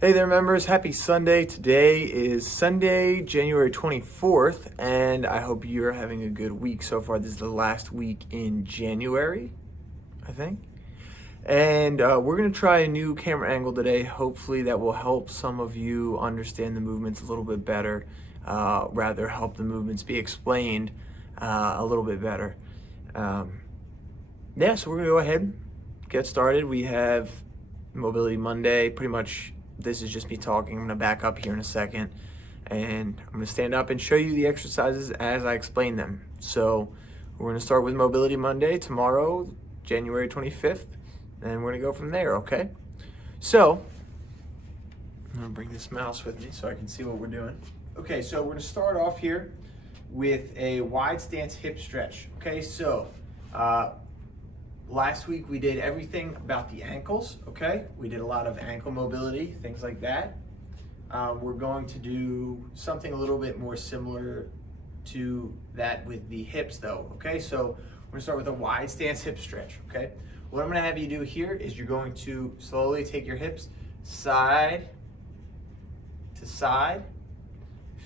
Hey there, members. Happy Sunday. Today is Sunday, January 24th, and I hope you're having a good week so far. This is the last week in January, I think. And we're going to try a new camera angle today. Hopefully, that will help some of you understand the movements a little bit better, rather, help the movements be explained a little bit better. Yeah, so we're going to go ahead, get started. We have Mobility Monday, pretty much. This is just me talking. I'm gonna back up here in a second and I'm gonna stand up and show you the exercises as I explain them. So we're gonna start with Mobility Monday tomorrow, January 25th, and we're gonna go from there, okay? So, I'm gonna bring this mouse with me so I can see what we're doing. Okay, so we're gonna start off here with a wide stance hip stretch, okay? So, last week we did everything about the ankles, okay? We did a lot of ankle mobility, things like that. We're going to do something a little bit more similar to that with the hips though, okay? So we're gonna start with a wide stance hip stretch, okay? What I'm gonna have you do here is you're going to slowly take your hips side to side,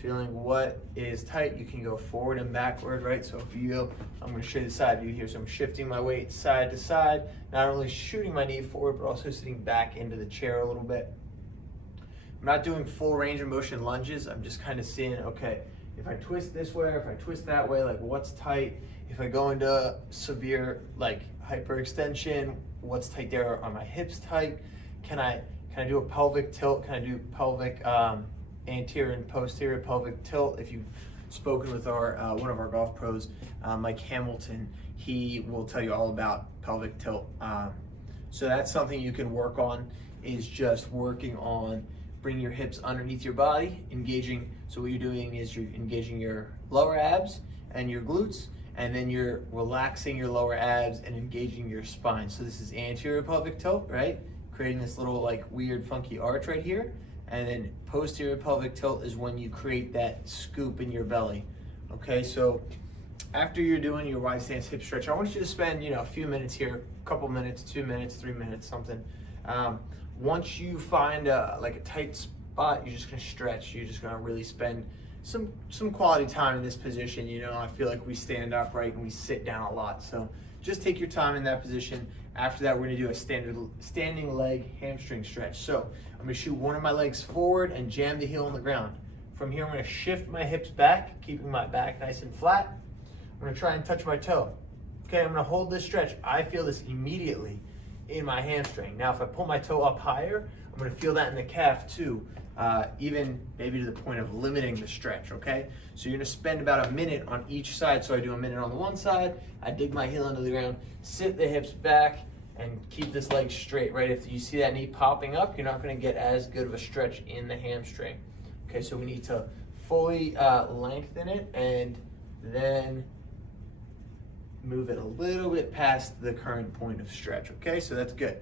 feeling what is tight. You can go forward and backward, right? So if you go, I'm going to show you the side view here. So I'm shifting my weight side to side, not only shooting my knee forward, but also sitting back into the chair a little bit. I'm not doing full range of motion lunges. I'm just kind of seeing, okay, if I twist this way or if I twist that way, like what's tight? If I go into severe like hyperextension, what's tight there? Are my hips tight? Can I do a pelvic tilt? Can I do pelvic anterior and posterior pelvic tilt? If you've spoken with our one of our golf pros, Mike Hamilton, he will tell you all about pelvic tilt. So that's something you can work on, is just working on bringing your hips underneath your body, engaging. So what you're doing is you're engaging your lower abs and your glutes, and then you're relaxing your lower abs and engaging your spine. So this is anterior pelvic tilt, right? Creating this little like weird funky arch right here. And then posterior pelvic tilt is when you create that scoop in your belly. Okay, so after you're doing your wide stance hip stretch, I want you to spend, a few minutes here, a couple minutes, 2 minutes, 3 minutes, something. Once you find like a tight spot, you're just gonna stretch. You're just gonna really spend some quality time in this position. I feel like we stand upright and we sit down a lot. So just take your time in that position. After that, we're gonna do a standing leg hamstring stretch. So I'm gonna shoot one of my legs forward and jam the heel on the ground. From here, I'm gonna shift my hips back, keeping my back nice and flat. I'm gonna try and touch my toe. Okay, I'm gonna hold this stretch. I feel this immediately in my hamstring. Now, if I pull my toe up higher, I'm gonna feel that in the calf too, even maybe to the point of limiting the stretch, okay? So you're gonna spend about a minute on each side. So I do a minute on the one side, I dig my heel into the ground, sit the hips back, and keep this leg straight, right? If you see that knee popping up, you're not gonna get as good of a stretch in the hamstring. Okay, so we need to fully lengthen it and then move it a little bit past the current point of stretch, okay? So that's good.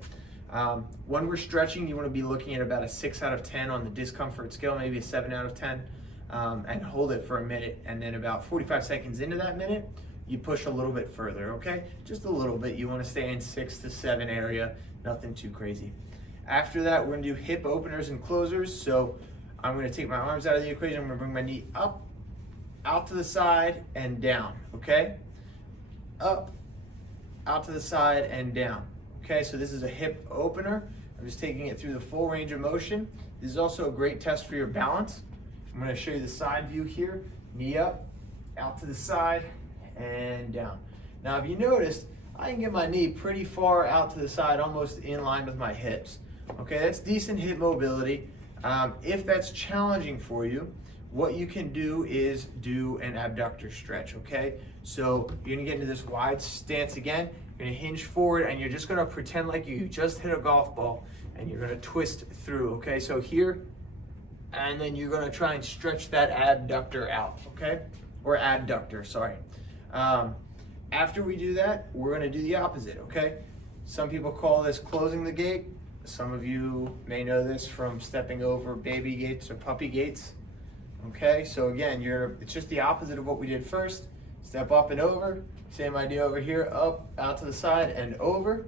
When we're stretching, you wanna be looking at about a 6 out of 10 on the discomfort scale, maybe a 7 out of 10, and hold it for a minute, and then about 45 seconds into that minute, you push a little bit further, okay? Just a little bit. You want to stay in 6 to 7 area, nothing too crazy. After that, we're going to do hip openers and closers. So I'm going to take my arms out of the equation. I'm going to bring my knee up, out to the side, and down, okay? Up, out to the side, and down. Okay, so this is a hip opener. I'm just taking it through the full range of motion. This is also a great test for your balance. I'm going to show you the side view here. Knee up, out to the side, and down. Now, if you noticed, I can get my knee pretty far out to the side, almost in line with my hips. Okay, that's decent hip mobility. If that's challenging for you, what you can do is do an abductor stretch, okay? So you're gonna get into this wide stance again, you're gonna hinge forward, and you're just gonna pretend like you just hit a golf ball, and you're gonna twist through, okay? So here, and then you're gonna try and stretch that abductor out, okay? Or adductor, sorry. After we do that, we're gonna do the opposite, okay? Some people call this closing the gate. Some of you may know this from stepping over baby gates or puppy gates. Okay, so again, it's just the opposite of what we did first. Step up and over, same idea over here, up, out to the side, and over.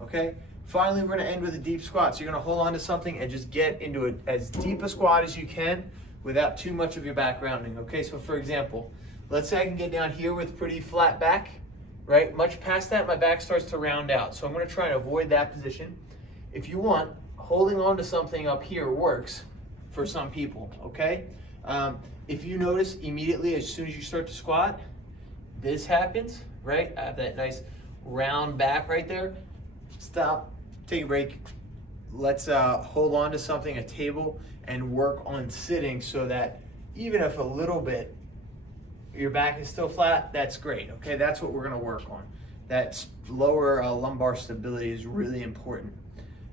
Okay, Finally, we're gonna end with a deep squat. So you're gonna hold on to something and just get into as deep a squat as you can without too much of your back rounding, okay? So for example, let's say I can get down here with pretty flat back, right? Much past that, my back starts to round out. So I'm gonna try and avoid that position. If you want, holding on to something up here works for some people, okay? If you notice immediately as soon as you start to squat, this happens, right? I have that nice round back right there. Stop, take a break. Let's hold on to something, a table, and work on sitting so that even if a little bit your back is still flat, that's great, okay? That's what we're gonna work on. That lower lumbar stability is really important.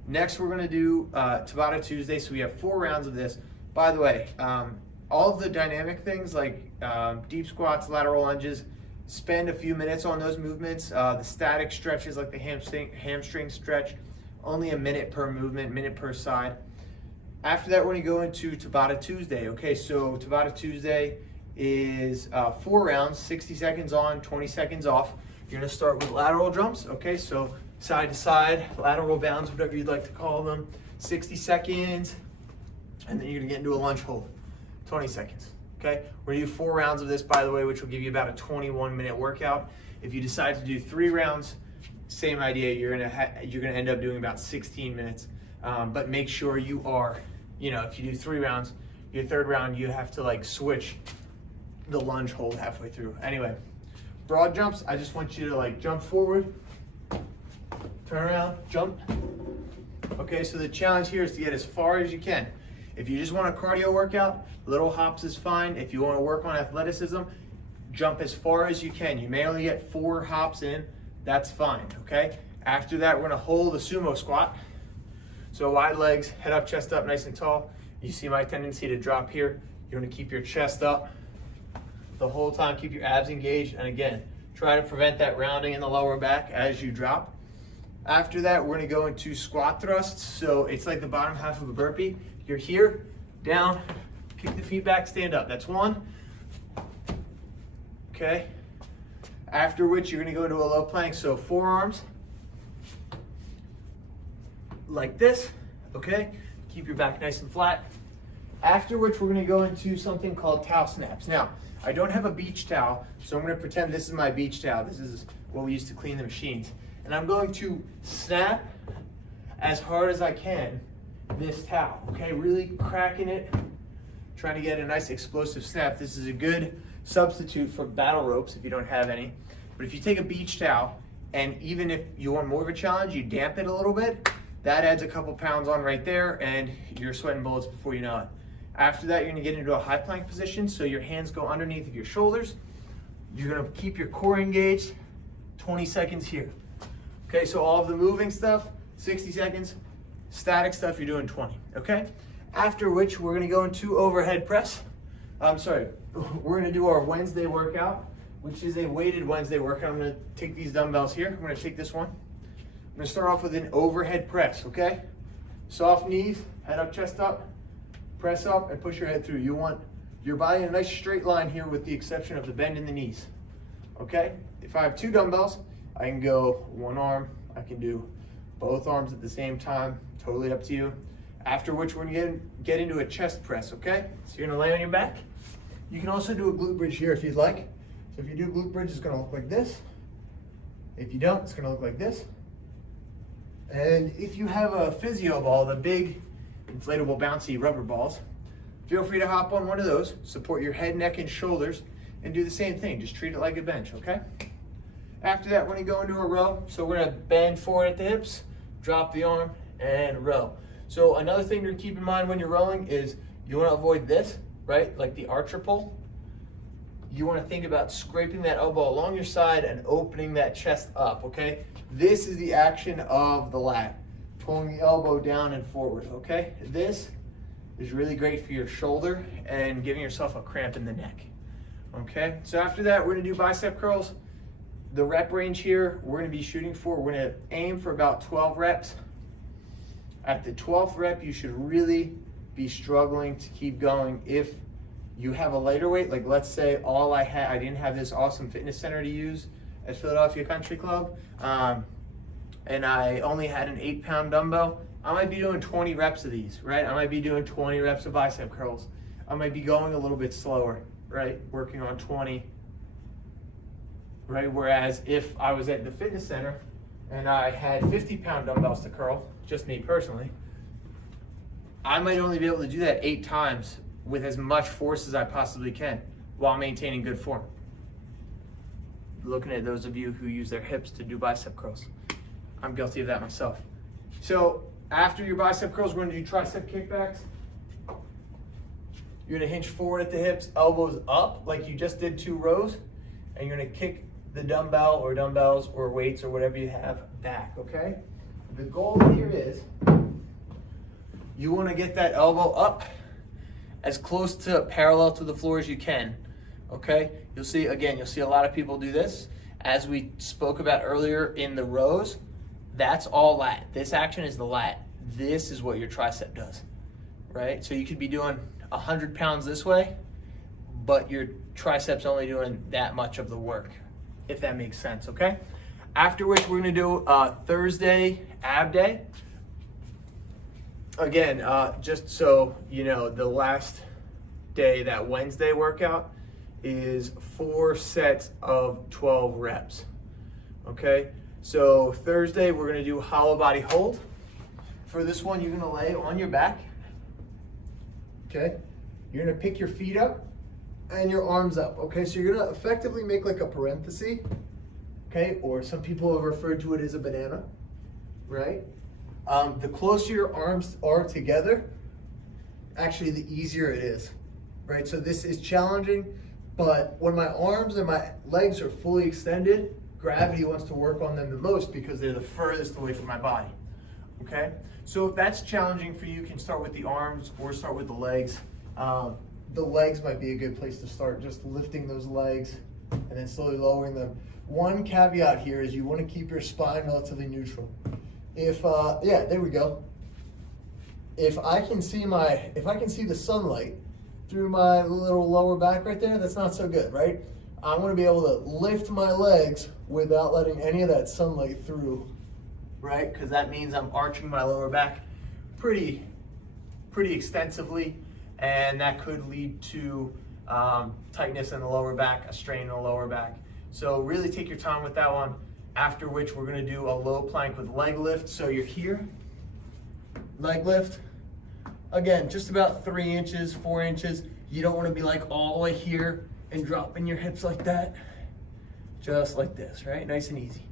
Next, we're gonna do Tabata Tuesday, so we have 4 rounds of this. By the way, all of the dynamic things like deep squats, lateral lunges, spend a few minutes on those movements. The static stretches like the hamstring stretch, only a minute per movement, minute per side. After that, we're gonna go into Tabata Tuesday. Okay, so Tabata Tuesday is 4 rounds, 60 seconds on, 20 seconds off. You're gonna start with lateral jumps, okay? So side to side, lateral bounds, whatever you'd like to call them, 60 seconds, and then you're gonna get into a lunge hold, 20 seconds, okay? We're gonna do 4 rounds of this, by the way, which will give you about a 21-minute workout. If you decide to do 3 rounds, same idea, you're gonna end up doing about 16 minutes. But make sure you are, if you do 3 rounds, your 3rd round, you have to like switch the lunge hold halfway through. Anyway, broad jumps, I just want you to like jump forward, turn around, jump. Okay, so the challenge here is to get as far as you can. If you just want a cardio workout, little hops is fine. If you want to work on athleticism, jump as far as you can. You may only get 4 hops in, that's fine, okay? After that, we're gonna hold a sumo squat. So wide legs, head up, chest up, nice and tall. You see my tendency to drop here. You're gonna keep your chest up the whole time, keep your abs engaged, and again, try to prevent that rounding in the lower back as you drop. After that, we're gonna go into squat thrusts. So it's like the bottom half of a burpee. You're here, down, kick the feet back, stand up. That's 1. Okay. After which, you're gonna go into a low plank. So forearms, like this, okay? Keep your back nice and flat. After which, we're gonna go into something called towel snaps. Now, I don't have a beach towel, so I'm gonna pretend this is my beach towel. This is what we use to clean the machines. And I'm going to snap as hard as I can this towel, okay? Really cracking it, trying to get a nice explosive snap. This is a good substitute for battle ropes if you don't have any. But if you take a beach towel, and even if you want more of a challenge, you damp it a little bit, that adds a couple pounds on right there, and you're sweating bullets before you know it. After that, you're gonna get into a high plank position, so your hands go underneath of your shoulders. You're gonna keep your core engaged, 20 seconds here. Okay, so all of the moving stuff, 60 seconds, static stuff, you're doing 20, okay? After which, we're gonna go into overhead press. We're gonna do our Wednesday workout, which is a weighted Wednesday workout. I'm gonna take these dumbbells here. I'm gonna take this one. I'm gonna start off with an overhead press, okay? Soft knees, head up, chest up, press up and push your head through. You want your body in a nice straight line here with the exception of the bend in the knees, okay? If I have 2 dumbbells, I can go 1 arm, I can do both arms at the same time, totally up to you. After which we're gonna get into a chest press, okay? So you're gonna lay on your back. You can also do a glute bridge here if you'd like. So if you do glute bridge, it's gonna look like this. If you don't, it's gonna look like this. And if you have a physio ball, the big inflatable bouncy rubber balls, feel free to hop on one of those, support your head, neck, and shoulders, and do the same thing. Just treat it like a bench, okay? After that, we're gonna go into a row. So we're gonna bend forward at the hips, drop the arm, and row. So another thing to keep in mind when you're rowing is you wanna avoid this, right? Like the archer pull. You wanna think about scraping that elbow along your side and opening that chest up, okay? This is the action of the lat. Pulling the elbow down and forward, okay? This is really great for your shoulder and giving yourself a cramp in the neck, okay? So after that, we're gonna do bicep curls. The rep range here, we're gonna be shooting for, we're gonna aim for about 12 reps. At the 12th rep, you should really be struggling to keep going. If you have a lighter weight, like let's say I didn't have this awesome fitness center to use at Philadelphia Country Club. and I only had an 8-pound dumbbell, I might be doing 20 reps of these, right? I might be doing 20 reps of bicep curls. I might be going a little bit slower, right? Working on 20, right? Whereas if I was at the fitness center and I had 50-pound dumbbells to curl, just me personally, I might only be able to do that 8 times with as much force as I possibly can while maintaining good form. Looking at those of you who use their hips to do bicep curls. I'm guilty of that myself. So after your bicep curls, we're gonna do tricep kickbacks. You're gonna hinge forward at the hips, elbows up like you just did 2 rows, and you're gonna kick the dumbbell or dumbbells or weights or whatever you have back, okay? The goal here is you wanna get that elbow up as close to parallel to the floor as you can, okay? You'll see a lot of people do this. As we spoke about earlier in the rows, that's all lat. This action is the lat. This is what your tricep does, right? So you could be doing 100 pounds this way, but your triceps only doing that much of the work, if that makes sense, okay? After which we're gonna do Thursday ab day. Again, just so you know, the last day, that Wednesday workout, is 4 sets of 12 reps, okay? So Thursday, we're gonna do hollow body hold. For this one, you're gonna lay on your back, okay? You're gonna pick your feet up and your arms up, okay? So you're gonna effectively make like a parenthesis, okay? Or some people have referred to it as a banana, right? The closer your arms are together, actually the easier it is, right? So this is challenging, but when my arms and my legs are fully extended, gravity wants to work on them the most because they're the furthest away from my body, okay? So if that's challenging for you, you can start with the arms or start with the legs. The legs might be a good place to start, just lifting those legs and then slowly lowering them. One caveat here is you want to keep your spine relatively neutral. Yeah, there we go. If I can see the sunlight through my little lower back right there, that's not so good, right? I want to be able to lift my legs without letting any of that sunlight through, right? Because that means I'm arching my lower back pretty extensively, and that could lead to tightness in the lower back, a strain in the lower back. So really take your time with that one. After which we're gonna do a low plank with leg lift. So you're here, leg lift. Again, just about 3 inches, 4 inches. You don't wanna be like all the way here and dropping your hips like that. Just like this, right? Nice and easy.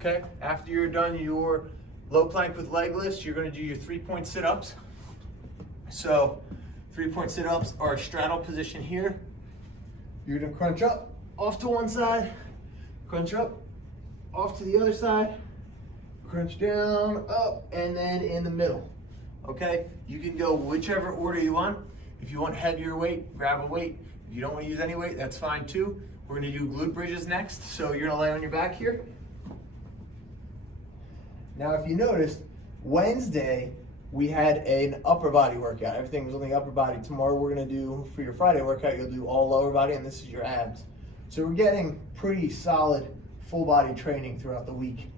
Okay, after you're done your low plank with leg lifts, you're gonna do your 3-point sit-ups. So 3-point sit-ups are a straddle position here. You're gonna crunch up, off to one side, crunch up, off to the other side, crunch down, up, and then in the middle, okay? You can go whichever order you want. If you want heavier weight, grab a weight. If you don't want to use any weight, that's fine too. We're gonna do glute bridges next. So you're gonna lay on your back here. Now, if you noticed, Wednesday, we had an upper body workout. Everything was on the upper body. Tomorrow we're gonna do, for your Friday workout, you'll do all lower body, and this is your abs. So we're getting pretty solid full body training throughout the week.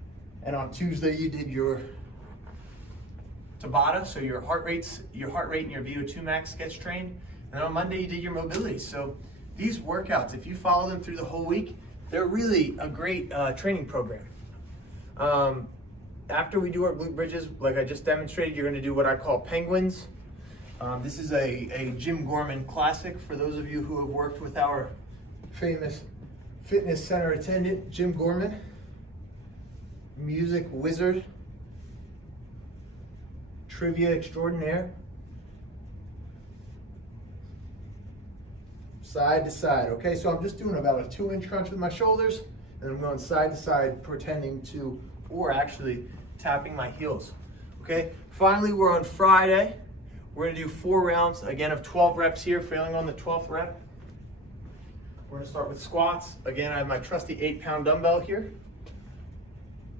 And on Tuesday you did your Tabata, so your heart rate and your VO2 max gets trained. And on Monday you did your mobility. So these workouts, if you follow them through the whole week, they're really a great training program. After we do our glute bridges, like I just demonstrated, you're gonna do what I call penguins. This is a Jim Gorman classic for those of you who have worked with our famous fitness center attendant, Jim Gorman, music wizard, trivia extraordinaire. Side to side, okay? So I'm just doing about a 2-inch crunch with my shoulders, and I'm going side to side, pretending to, or actually tapping my heels, okay? Finally, we're on Friday. We're gonna do 4 rounds, again, of 12 reps here, failing on the 12th rep. We're gonna start with squats. Again, I have my trusty 8-pound dumbbell here.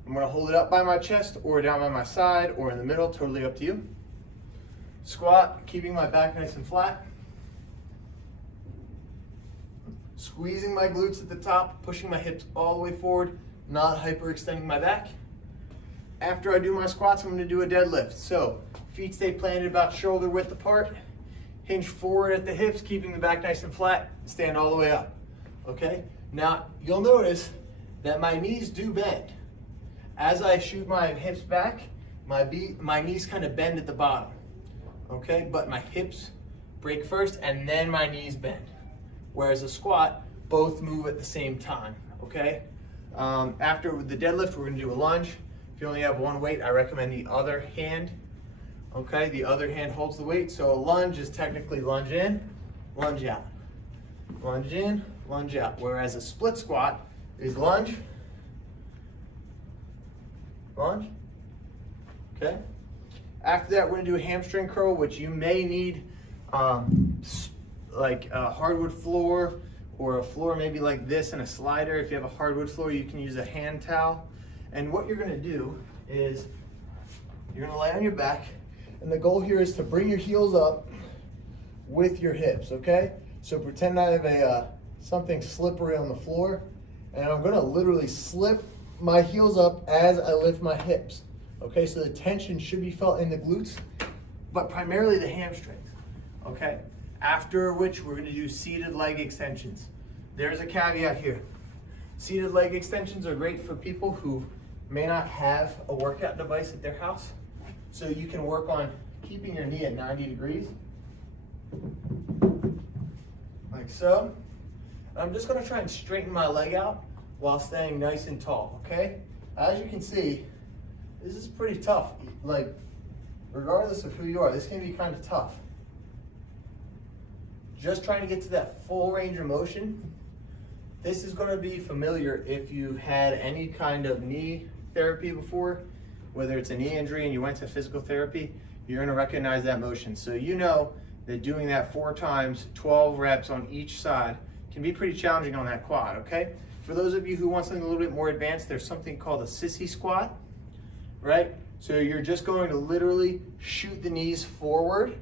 I'm gonna hold it up by my chest or down by my side or in the middle, totally up to you. Squat, keeping my back nice and flat. Squeezing my glutes at the top, pushing my hips all the way forward, not hyperextending my back. after I do my squats, I'm gonna do a deadlift. So feet stay planted about shoulder width apart, hinge forward at the hips, keeping the back nice and flat, stand all the way up, okay? Now, you'll notice that my knees do bend. As I shoot my hips back, my knees kind of bend at the bottom, okay? But my hips break first and then my knees bend. Whereas a squat, both move at the same time, okay? After the deadlift, we're gonna do a lunge. If you only have one weight, I recommend the other hand, okay? The other hand holds the weight. So a lunge is technically lunge in, lunge out. Lunge in, lunge out. Whereas a split squat is lunge, lunge, okay? After that, we're gonna do a hamstring curl, which you may need like a hardwood floor or a floor maybe like this and a slider. If you have a hardwood floor, you can use a hand towel. And what you're gonna do is you're gonna lay on your back, and the goal here is to bring your heels up with your hips, okay? So pretend I have something slippery on the floor, and I'm gonna literally slip my heels up as I lift my hips, okay? So the tension should be felt in the glutes, but primarily the hamstrings, okay? After which we're gonna do seated leg extensions. There's a caveat here. Seated leg extensions are great for people who may not have a workout device at their house. So you can work on keeping your knee at 90 degrees, like so. I'm just gonna try and straighten my leg out while staying nice and tall, okay? As you can see, this is pretty tough. Like, regardless of who you are, this can be kind of tough. Just trying to get to that full range of motion. This is gonna be familiar if you've had any kind of knee therapy before, whether it's a knee injury and you went to physical therapy, you're gonna recognize that motion. So you know that doing that 4 times, 12 reps on each side can be pretty challenging on that quad, okay? For those of you who want something a little bit more advanced, there's something called a sissy squat, right? So you're just going to literally shoot the knees forward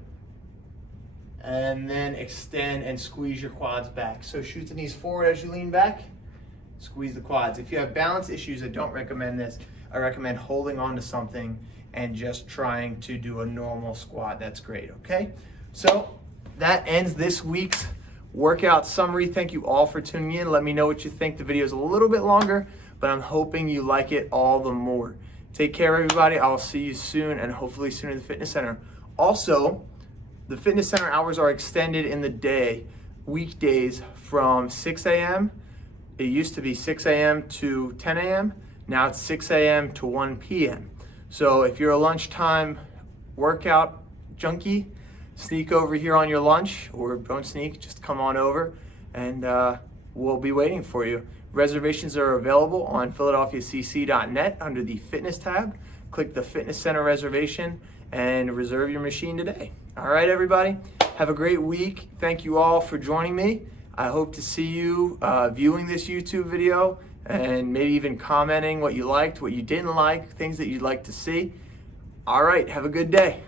and then extend and squeeze your quads back. So shoot the knees forward as you lean back, squeeze the quads. If you have balance issues, I don't recommend this. I recommend holding on to something and just trying to do a normal squat. That's great, okay? So that ends this week's workout summary. Thank you all for tuning in. Let me know what you think. The video is a little bit longer, but I'm hoping you like it all the more. Take care, everybody. I'll see you soon, and hopefully soon in the fitness center. Also, the fitness center hours are extended in the day, weekdays from 6 a.m. It used to be 6 a.m. to 10 a.m. Now it's 6 a.m. to 1 p.m. So if you're a lunchtime workout junkie, sneak over here on your lunch, or don't sneak, just come on over, and we'll be waiting for you. Reservations are available on philadelphiacc.net under the fitness tab. Click the fitness center reservation and reserve your machine today. All right, everybody, have a great week. Thank you all for joining me. I hope to see you viewing this YouTube video and maybe even commenting what you liked, what you didn't like, things that you'd like to see. All right, have a good day.